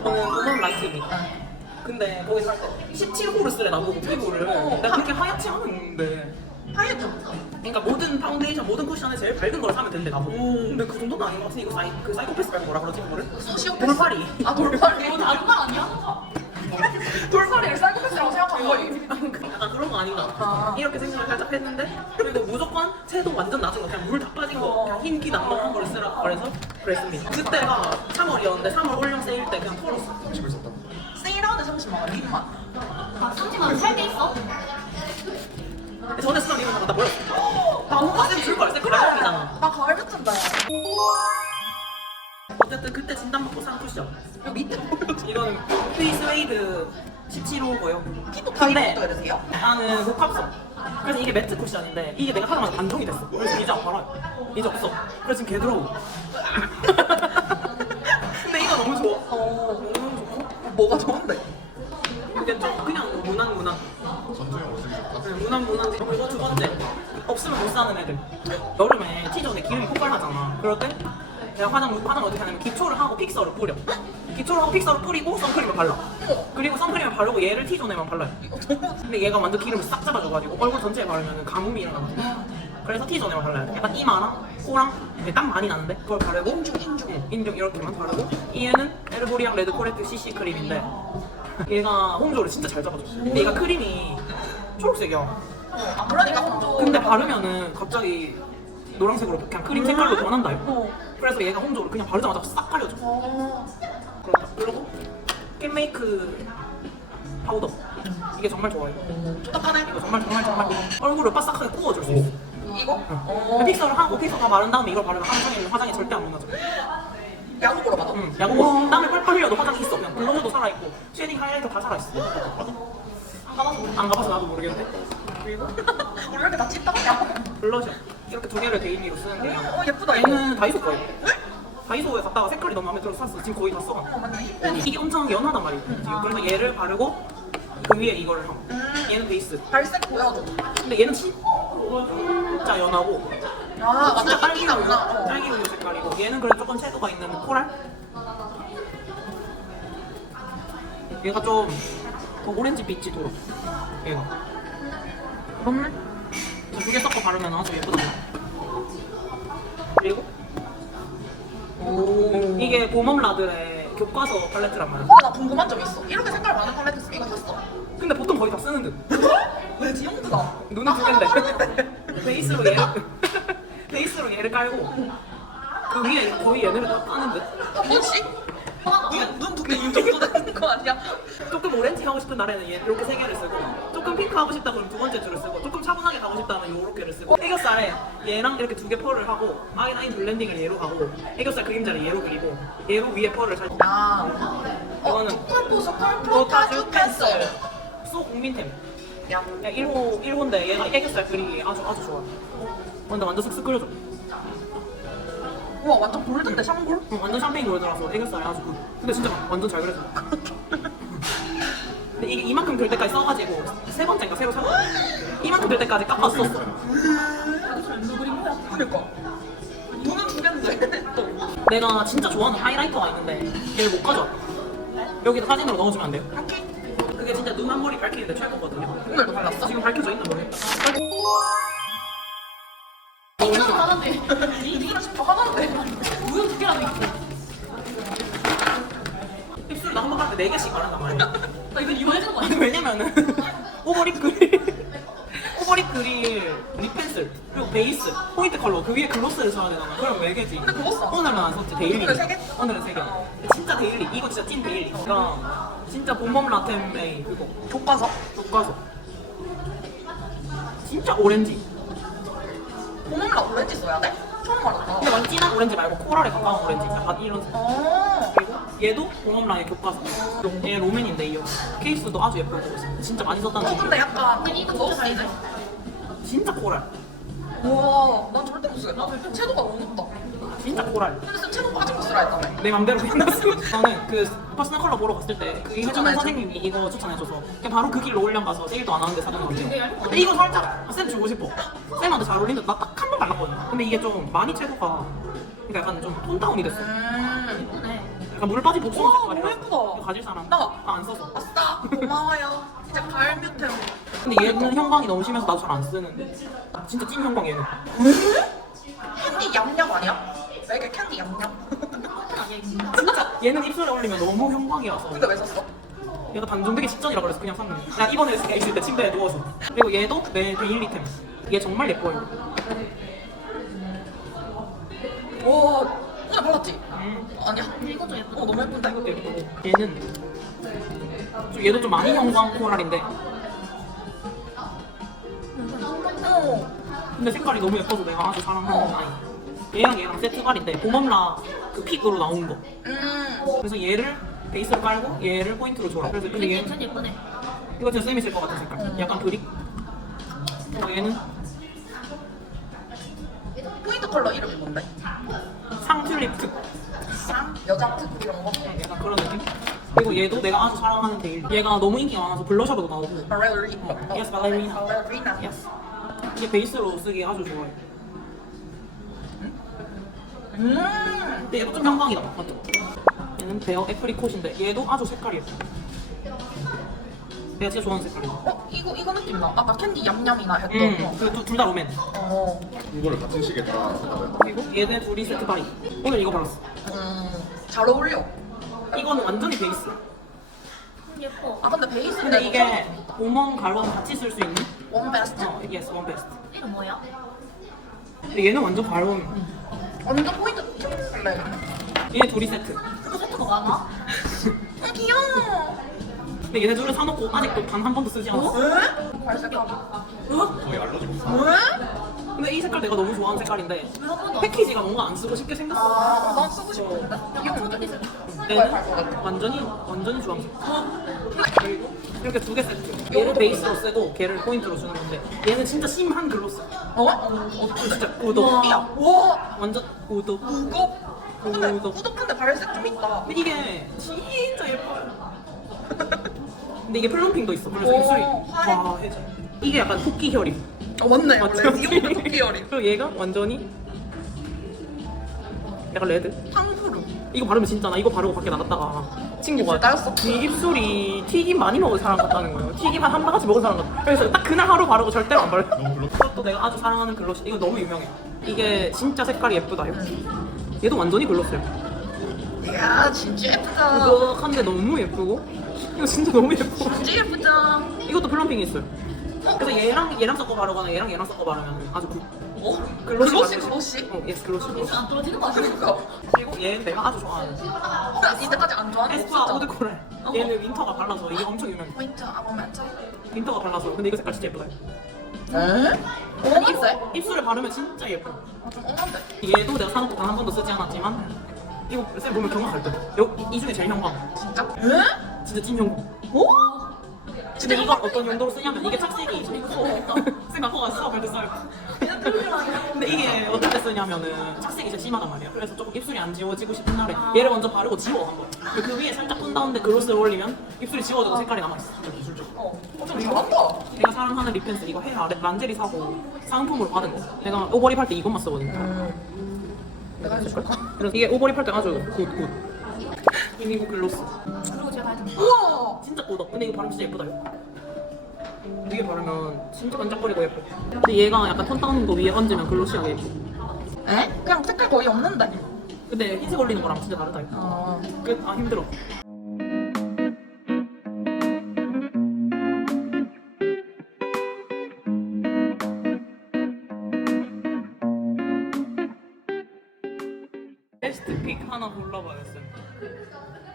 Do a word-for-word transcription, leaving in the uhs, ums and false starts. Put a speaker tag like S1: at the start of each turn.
S1: 저는 도넛 라이트입니다. 근데 거기서 할 때 십칠 호를 쓰래 나보고 피부를. 내가 그렇게 하얗지 않은데.
S2: 하얘져.
S1: 그러니까 모든 파운데이션, 모든 쿠션에 제일 밝은 걸 사면 된대 나보고. 근데 그 정도는 아닌 것 같은데 이거 사이, 그 사이코패스라는 뭐라 그러지 그거를?
S2: 소시오패스.
S1: 돌팔이.
S2: 아 돌팔이.
S3: 이거 다른 말 아니야?
S2: 돌팔이를 사이코패스라고 생각한 거지.
S1: 약간 그런 거 아닌가?
S2: 아.
S1: 이렇게 생각을 살짝 했는데 그리고 무조건 채도 완전 낮은 거 그냥 물 다 빠진 거 그냥 흰기 남방한 거를 쓰라 그래서 그랬습니다. 그때가 삼월이었는데 삼월 올영 세일 때 그냥 털었어.
S4: 삼십을 썼다.
S2: 세일하는데 삼십만 원, 립만.
S3: 아, 삼십만 원 살 게 있어?
S1: 전에 쓰던 이거 갖다 버렸어.
S2: 나무
S1: 쌤 줄걸 쌤 가방이잖아.
S2: 나 가을 같은다.
S1: 어쨌든 그때 진단 받고 산 쿠션.
S2: 여기 밑에 보여줘.
S1: 이거는 페이스웨이드 십칠 호고요.
S2: 피부 타입
S1: 근데
S2: 어떻게 되세요?
S1: 나는 복합성. 그래서 이게 매트 쿠션인데 이게 내가 사자마자 단종이 됐어. 그래서 이제 안 팔아요. 이제 없어. 그래서 지금 개 더러워. 근데 이거 너무 좋아.
S2: 어.
S1: 너무 좋고
S2: 뭐가 좋은데?
S1: 그게 좀 그냥 무난 무난.
S4: 전투용으로 쓰기 좋다.
S1: 네, 무난 무난. 그리고 두 번째 없으면 못 사는 애들. 여름에 T존에 기름이 폭발하잖아. 그럴 때 내가 화장 화장 어떻게 하냐면 기초를 하고 픽서를 뿌려. 기초를 하고 픽서를 뿌리고 선크림을 발라. 그리고 선크림을 바르고 얘를 T존에만 발라요. 근데 얘가 완전 기름을 싹 잡아줘가지고 얼굴 전체에 바르면 가뭄이 일어나거든. 그래서 T존에만 발라야 돼. 약간 이마랑 코랑 땀 많이 나는데 그걸 바르고
S2: 인중 인중.
S1: 응, 인중 이렇게만 바르고 얘는 에르보리앙 레드 코렉트 씨씨 크림인데 얘가 홍조를 진짜 잘 잡아줘. 근데 얘가 크림이 초록색이야.
S2: 아 그러니까 홍조.
S1: 근데 바르면은 갑자기 노란색으로 그냥 크림 색깔로 변한다.
S2: 어.
S1: 그래서 얘가 홍조를 그냥 바르자마자 싹 가려줘.
S2: 어.
S1: 그렇다. 그리고 캔메이크 파우더. 이게 정말 좋아요.
S2: 촉촉하네.
S1: 이거 정말 정말 정말 얼굴을 바싹하게 구워줄 수 있어.
S2: 이거? 어.
S1: 픽서를 하고 픽서가 마른 다음에 이걸 바르면 하루 종일 화장이 절대 안 무너져.
S2: 야구 보러 가자.
S1: 응. 야구 땀을 펄펄 흘려도 화장이 있어. 그냥 블러셔도 살아있고 쉐딩 하이라이터 다 살아있어.
S2: 안 가봐서 모르겠어.
S1: 안 가봐서 나도 모르겠는데. 그리고
S2: 우리 이렇게 다 찐따냐?
S1: 블러셔. 이렇게 두 개를 데일리로 쓰는 게
S2: 어 예쁘다 이거.
S1: 얘는 다이소 거예요. 다이소에 갔다가 색깔이 너무 마음에 들어서 샀어. 지금 거의 다 써.
S2: 어 맞네. 힙해.
S1: 이게 엄청 연하단 말이에요. 그래서 얘를 바르고 그 위에 이거를 하고 얘는 베이스.
S2: 발색 보여줘.
S1: 근데 얘는 진짜 연하고
S2: 아
S1: 진짜
S2: 맞아.
S1: 딸기
S2: 인기가
S1: 우유,
S2: 없나? 어.
S1: 딸기 우유 색깔이고 얘는 그래도 조금 채도가 있는 코랄. 얘가 좀 더 오렌지 빛이 돌아. 얘가
S2: 그렇네.
S1: 두 개 섞어 바르면 아주 예쁘다. 그리고
S2: 오.
S1: 이게 봄웜라들의 교과서 팔레트란 말이야.
S2: 근데 나 궁금한 점 있어. 이렇게 색깔 많은 팔레트 있으면 이거 샀어?
S1: 근데 보통 거의 다 쓰는 듯.
S2: 왜 지용드다.
S1: 눈은 두 개인데 베이스로 얘를 베이스로 얘를 깔고 그 위에 거의 얘네를 다 까는 듯.
S2: 한 번씩? 눈, 눈 두께 이 정도 되는 거 아니야?
S1: 조금 오렌지 하고 싶은 날에는 얘 이렇게 세 개를 쓰고 조금 핑크 하고 싶다 그러면 두 번째 줄을 쓰고 조금 차분하게 가고 싶다면 요렇게를 쓰고 애교살에 얘랑 이렇게 두 개 펄을 하고 아이라인 블렌딩을 얘로 하고 애교살 그림자를 얘로 그리고 얘로 위에 펄을 살짝.
S2: 아. 어,
S1: 이거는
S2: 투쿨보석 프로타주 펜슬.
S1: 소 국민템.
S2: 야.
S1: 야, 일 호 일 호인데 얘가 애교살 그리기 아주 아주 좋아. 근데 완전 슥슥 끓여줘.
S2: 우와 완전 골든데 샹골?
S1: 응, 완전 샴페인 골드라서 애교살이 아주 good. 근데 진짜 완전 잘 그려져. 근데 이게 이만큼 될 때까지 써가지고 세 번째인가 새로 사. 이만큼 될 때까지 깎아서 썼어.
S2: 그니까. 눈은 두 개인데 또.
S1: 내가 진짜 좋아하는 하이라이터가 있는데 얘를 못 가져왔다. 여기다 사진으로 넣어주면 안 돼요?
S2: 오케이.
S1: 그게 진짜 눈 한 머리 밝히는데 최고거든요.
S2: 오늘도 발랐어?
S1: 지금 밝혀져 있나 모르겠다.
S3: 이거는 하는데
S2: 이거는 진짜 하나인데.
S3: 우유 두 개라도 있고.
S1: 입술 나 한 번 할 때 네 개씩 바른단 말이야.
S3: 나 이거 이거 해주는 거 아니야?
S1: 왜냐면은 오버립 그릴 오버립 그릴 립 펜슬 그리고 베이스 포인트 컬러 그 위에 글로스를 써야 되잖아. 그럼 네 개지.
S2: 근데 그거 써.
S1: 오늘은 안 썼지. 데일리.
S2: 오늘은 세 개?
S1: 오늘은 세 개. 진짜 데일리. 이거 진짜 찐 데일리. 그러니까 진짜 봄봄 라템의 그거
S2: 교과서?
S1: 교과서. 진짜 오렌지.
S2: 봄라 오렌지 써야 돼? 처음 알았다.
S1: 근데 완전 진한 오렌지 말고 코랄에 가까운 오렌지. 약간 이런 색깔.
S2: 어.
S1: 그리고 얘도 봄봄라의 교과서. 얘 로맨인데 이 케이스도 아주 예쁘고 진짜 많이 썼다는
S2: 어
S1: 얘기.
S2: 근데 약간
S3: 근데 이거 진짜 잘 돼.
S1: 진짜 코랄.
S2: 우와 난 절대 못 쓰겠다. 채도가 너무 높다.
S1: 진짜 코랄.
S2: 근데 쌤 채도 빠진 거 쓰라 했다며.
S1: 내 맘대로 그냥 쓰고 저는 그 퍼스널 컬러 보러 갔을 때그 해주는
S2: 추천해줘?
S1: 선생님이 이거 추천해줘서 그냥 바로 그 길로 올려 가서 세일도 안 하는데 사는 거 같아요. 근데 이거 살짝 쌤 주고 싶어. 쌤한테 잘 어울리는데 나 딱 한 번 발랐거든. 근데 이게 좀 많이 채도가 그러니까 약간 좀 톤다운이 됐어.
S2: 음.
S3: 예쁘네.
S1: 약간 약간 물 빠진 복숭아
S2: 와,
S1: 색깔이라.
S2: 너무 예쁘다.
S1: 이거 가질 사람?
S2: 나.
S1: 아, 안 써서.
S2: 아싸 고마워요. 이제 가을 뮤트.
S1: 근데 얘는 형광이 너무 심해서 나도 잘 안 쓰는데. 진짜 찐 형광 얘는.
S2: 캔디 얌얌 아니야? 왜 이렇게 캔디 얌얌?
S1: 진짜 얘는 입술에 올리면 너무 형광이라서.
S2: 근데 왜 샀어?
S1: 얘가 단종되기 직전이라 그래서 그냥 샀는데. 나 이번에 있을 때 침대에 누워서. 그리고 얘도 내 데일리템. 얘 정말 예뻐요.
S2: 와 오늘 발랐지?
S1: 음.
S2: 아니야?
S3: 이거 좀 예쁘다.
S2: 어 너무 예쁜데?
S1: 이것도 예쁘고. 얘는 좀 얘도 좀 많이 형광 코랄인데.
S2: 어.
S1: 근데 색깔이 너무 예뻐서 내가 아주 사랑하는 아이. 얘랑 얘랑 세트갈인데 봄엄라 그 픽으로 나온 거.
S2: 음.
S1: 그래서 얘를 베이스로 깔고 얘를 포인트로 줘라. 그래서 근데
S3: 이게
S1: 얘는
S3: 전 예쁘네.
S1: 이거 진짜 쌤이 쓸 것 같은 색깔. 약간 브릭. 어, 얘는
S2: 포인트 컬러 이름이 뭔데?
S1: 상튤립 특.
S2: 쌍? 여자 특 이런 거?
S1: 약간 그런 느낌. 그리고 얘도 내가 아주 사랑하는 데일. 얘가 너무 인기가 많아서 블러셔로도 나오고.
S2: 발레리나.
S1: 어, yes, ballerina.
S2: 발레리나.
S1: Yes. 이게 베이스로 쓰기 아주 좋아요.
S2: 음.
S1: 근데 얘도 좀 형광이다. 맞죠? 얘는 베어 애프리콧인데 얘도 아주 색깔이 예뻐. 내가 진짜 좋아하는 색깔이야.
S2: 어 이거 이거 느낌 나. 아까 캔디 얌얌이나 했던
S1: 음,
S2: 거.
S1: 그둘 다 로맨.
S2: 어.
S4: 이거를 같은 시기에 따라하다가
S1: 그리고 얘네 둘이 세트 바이. 오늘 이거 발랐어.
S2: 음. 잘 어울려.
S1: 이거는 완전히 베이스.
S3: 예뻐.
S2: 아 근데 베이스인데
S1: 근데 이게 봄웜, 가을웜 같이 쓸 수 있는.
S2: 원 베스트.
S1: 어, yes, one best.
S3: 이거 뭐야?
S1: 근데 얘는 완전 가을웜.
S2: 완전 포인트 큐래.
S1: 얘네 둘이 세트.
S3: 이거 세트가 많아?
S2: 아 귀여워.
S1: 근데 얘네 둘을 사놓고 아직도 단 한 번도 쓰지 않았어.
S2: 왜? 갈색하고.
S4: 거의 알러지 못사
S2: 왜?
S1: 근데 이 색깔 내가 너무 좋아하는 색깔인데
S3: 왜한 번도 안
S1: 패키지가 뭔가 안 쓰고 쉽게 생겼어.
S2: 아, 난 쓰고 싶은데.
S3: 이거 초딩이 세트.
S1: 얘는 완전히 완전히 주황색. 그리고 이렇게 두 개 세트. 얘를 베이스로 쓰고 걔를 포인트로 주는 건데 얘는 진짜 심한 글로스.
S2: 어?
S1: 어, 진짜 구독.
S2: 야, 와.
S1: 완전 구독.
S2: 무겁. 근데
S1: 무겁.
S2: 꾸덕한데 발색 좀 있다.
S1: 근데 이게 진짜 예뻐요. 근데 이게 플럼핑도 있어. 그래서
S2: 오,
S1: 입술이
S2: 화해.
S1: 와 해져. 이게 약간 토끼 혈이.
S2: 어, 맞네.
S1: 맞죠?
S2: 원래 이거 토끼열이.
S1: 그리고 얘가 완전히 약간 레드.
S2: 탕후루.
S1: 이거 바르면 진짜 나 이거 바르고 밖에 나갔다가 친구가
S2: 입술 따였어?
S1: 네 입술이 튀김 많이 먹은 사람 같다는 거예요. 튀김 한 한 바가지 먹은 사람 같아. 그래서 딱 그날 하루 바르고 절대로 안 바르.
S4: 너무 글렀
S1: 이것도 내가 아주 사랑하는 글로스. 이거 너무 유명해. 이게 진짜 색깔이 예쁘다. 이거. 얘도 완전히 글로스야.
S2: 이야, 진짜 예쁘다.
S1: 우럭한데 너무 예쁘고. 이거 진짜 너무 예뻐.
S2: 진짜 예쁘다.
S1: 이것도 플럼핑이 있어요. 그래서 얘랑 얘랑 섞어 바르거나 얘랑 얘랑 섞어 바르면 아주 굿.
S2: 어?
S1: 글로시
S2: 글로시,
S1: 바르지.
S2: 글로시.
S1: 어, 예스 글로시. 글로시.
S3: 안 떨어지는 거 아니야?
S2: 그니까.
S1: 그리고 얘는 내가 아주 좋아하는
S2: 나 이때까지 안 좋아하는 거
S1: 에스쁘아
S2: 없었잖아.
S1: 오드 코랄. 얘는 윈터가 발라서 이게 엄청 유명해.
S2: 포인트 아모멘트.
S1: 윈터가 발라서. 근데 이거 색깔 진짜 예쁘다.
S2: 에? 어, 입술?
S1: 입술에 바르면 진짜 예뻐.
S2: 아, 좀 엉한데.
S1: 얘도 내가 사놓고 단 한 번도 쓰지 않았지만 이거 쌤 보면 경험할 듯. 여- 이 중에 제일 형광.
S2: 진짜? 에?
S1: 진짜 찐 형광.
S2: 오?
S1: 근데 이걸 어떤 용도로 쓰냐면 이게 착색이 쌤 갖고 가서 수업할 때 써요. 근데 이게 어떻게 쓰냐면은 착색이 진짜 심하단 말이야. 그래서 조금 입술이 안 지워지고 싶은 날에 얘를 먼저 바르고 지워 한번. 그 위에 살짝 푼 다운데 글로스를 올리면 입술이 지워져도 색깔이 남아있어. 기술적.
S2: 어. 어, 좀 잘한다.
S1: 내가 사랑하는 립펜슬 이거 헤어 아래 란제리 사고 상품으로 받은 거. 내가 오버립 할 때 이것만 쓰거든.
S2: 음. 내가 해줄까?
S1: 그래서 이게 오버립 할 때 아주 굿 굿. 이미고 글로스.
S3: 그리고 제가 다 해줄게.
S2: 우와.
S1: 진짜 꼬덕. 근데 이거 바르면 진짜 예쁘다 이거. 위에 바르면 진짜 반짝거리고 예뻐. 근데 얘가 약간 톤 다운도 위에 얹으면 글로시하게 예뻐.
S2: 에? 그냥 색깔 거의 없는데.
S1: 근데 흰색 올리는 거랑 진짜 다르다 이거.
S2: 어.
S1: 끝. 아 힘들어. 베스트 픽 하나 골라봐요 쌤.